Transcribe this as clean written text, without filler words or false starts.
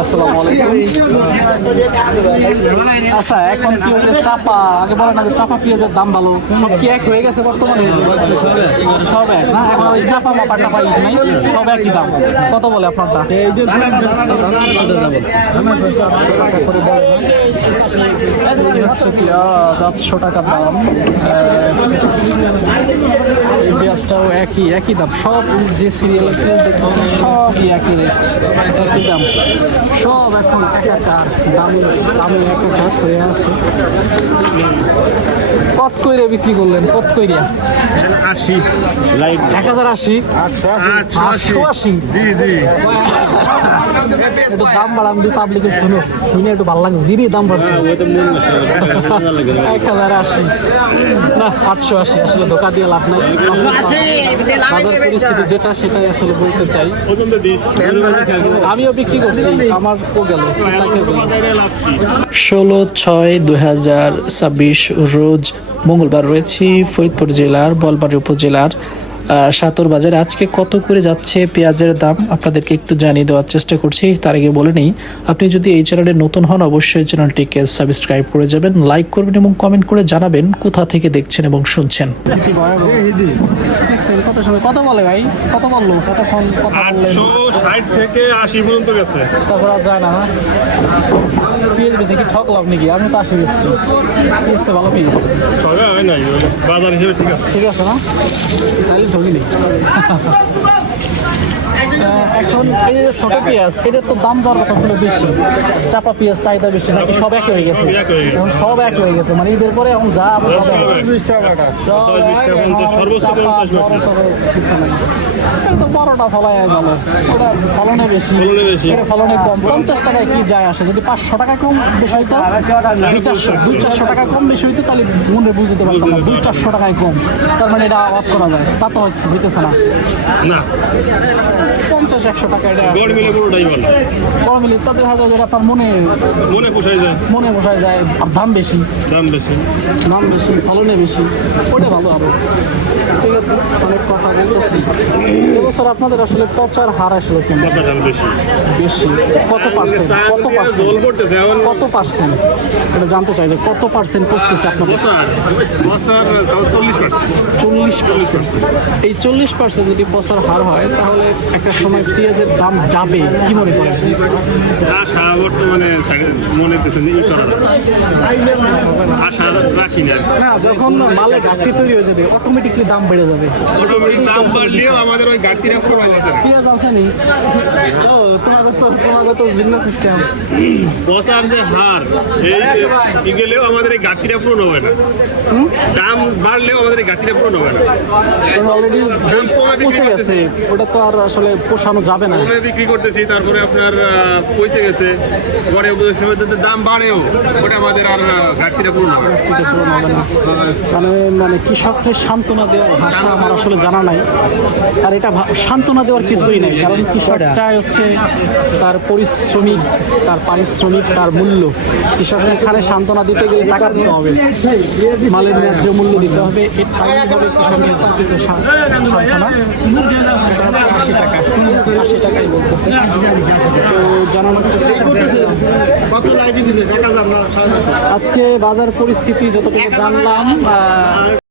আসসালামু আলাইকুম। আচ্ছা, এখন কি চাপা, আগে বলেন না যে চাপা পেঁয়াজের দাম ভালো, সব কি এক হয়ে গেছে বর্তমানে? সব এক না, এখন ওই চাপা মাপা টাপা ইস নাই, সব একই দাম। কত বলে আপনারটা? চারশো টাকার দাম। পেঁয়াজটাও একই দাম, সব যে সিরিয়ালের পেঁয়াজ দেখতেছেন সবই একই রেট, একই দাম। সব এখন একাকার দামে একাকার হয়ে আছে। কত কইরে বিক্রি করলেন? কত কইরা? 80 1080 880। জি জি। একটু দাম বাড়ান দি, পাবলিকে শুনে একটু ভালো লাগে। ধীরে দাম বাড়ছে 1080 না 880। আসলে ধোকা দিয়ে লাভ নাই, বাজার পরিস্থিতি যেটা সেটাই আসলে বলতে চাই। আমিও বিক্রি করছি, আমার ও গেল 16/6/2026 রোজ মঙ্গলবার রয়েছি ফরিদপুর জেলার বলবাড়ী উপজেলার সাতর বাজারে। আজকে কত করে যাচ্ছে পেঁয়াজের দাম আপনাদেরকে একটু জানিয়ে দেওয়ার চেষ্টা করছি। তার আগে বলে নেই, আপনি যদি এই চ্যানেলে নতুন হন অবশ্যই চ্যানেলটিকে সাবস্ক্রাইব করে যাবেন, লাইক করবেন এবং কমেন্ট করে জানাবেন কোথা থেকে দেখছেন এবং শুনছেন। কত বলে ভাই? কত বললো? কতক্ষণ কথা বললেন? 860 থেকে 80 পর্যন্ত গেছে। তারপর আর যায় না। পেঁয়াজ বেশি কি ঠক লাভ নাকি? আমি তো 80 বেশি ভালো পেঁয়াজ। ঠকা হয় নাই, বাজার হিসেবে ঠিক আছে। ঠিক আছে না, তাহলে ঠকিনি। এখন এই যে ছোট পেঁয়াজ, এটার তো দাম যাওয়ার কথা ছিল বেশি, চাপা পেঁয়াজ চাহিদা বেশি, নাকি সব এক হয়ে গেছে? এখন সব এক হয়ে গেছে, মানে ঈদের পরে এখন যা বড়টা ফলায় গেল, ওটা ফলনে বেশি, এটা ফলনে কম। 50 টাকায় কি যায় আসে? যদি 500 টাকা কম বেশি হইতো, 200-400 টাকা কম বেশি হইতো, তাহলে মনে বুঝতে পারতাম না। 200-400 টাকায় কম, তার মানে এটা আবাদ করা যায়, তা তো হইতেছে না। 50-100 টাকা এটা গড় মিলে পুরোটাই ভালো। বড় মিলে তাদের হাজার যেটা আপনার মনে পোষায় যায়। আর দাম বেশি, ফলনে বেশি, ওটা ভালো হবে। ঠিক আছে, অনেক কথা বলতেছি। এবছর আপনাদের আসলে পচার হার আসলে কেমন? বেশি কত পার্সেন্ট? এটা জানতে চাই যে কত পার্সেন্ট পচতেছে আপনাদের? 40%। এই 40% যদি পচার হার হয়, তাহলে একটা সময় পেঁয়াজের দাম যাবে কি মনে করেন? আশা বর্তমানে মনে আশা রাখি না। যখন মালে ঘাটতি তৈরি হয়ে যাবে, অটোমেটিকলি দাম বেড়ে যাবে। দাম বাড়লেও আমাদের ওই ঘাটতিটা পুরো আছে। পেঁয়াজ আছে নি? তোমাদের তো ভিন্ন সিস্টেম। পচার যে হার এই গেলেও আমাদের এই ঘাটতিটা পূরণ হবে না। দাম বাড়লেও আমাদের এই ঘাটতিটা পূরণ হবে না। অলরেডি পচে গেছে, ওটা তো আর আসলে পোষানো যাবে না। বিক্রি করতেছি, তারপরে আপনার পৌঁছে গেছে, পরে দাম বাড়েও ওটা আমাদের আর ঘাটতিটা পূরণ হবে না। মানে কৃষককে সান্ত্বনা দেওয়ার ভাষা আমার আসলে জানা নাই। আর এটা সান্ত্বনা দেওয়ার কিছুই নেই, কারণ কৃষক চায় হচ্ছে তার পরিশ্রমিক, তার পারিশ্রমিক, তার মূল্য। কৃষকের এখানে সান্ত্বনা দিতে গেলে টাকা দিতে হবে, মালের ন্যায্য মূল্য দিতে হবে। এইভাবে কৃষকের প্রকৃত সান্ত্বনা। এটা হচ্ছে 80 টাকা, 80 টাকাই বলতেছে। তো জানানোর চেষ্টা করতেছে। আজকে বাজার পরিস্থিতি যতটুকু জানলাম,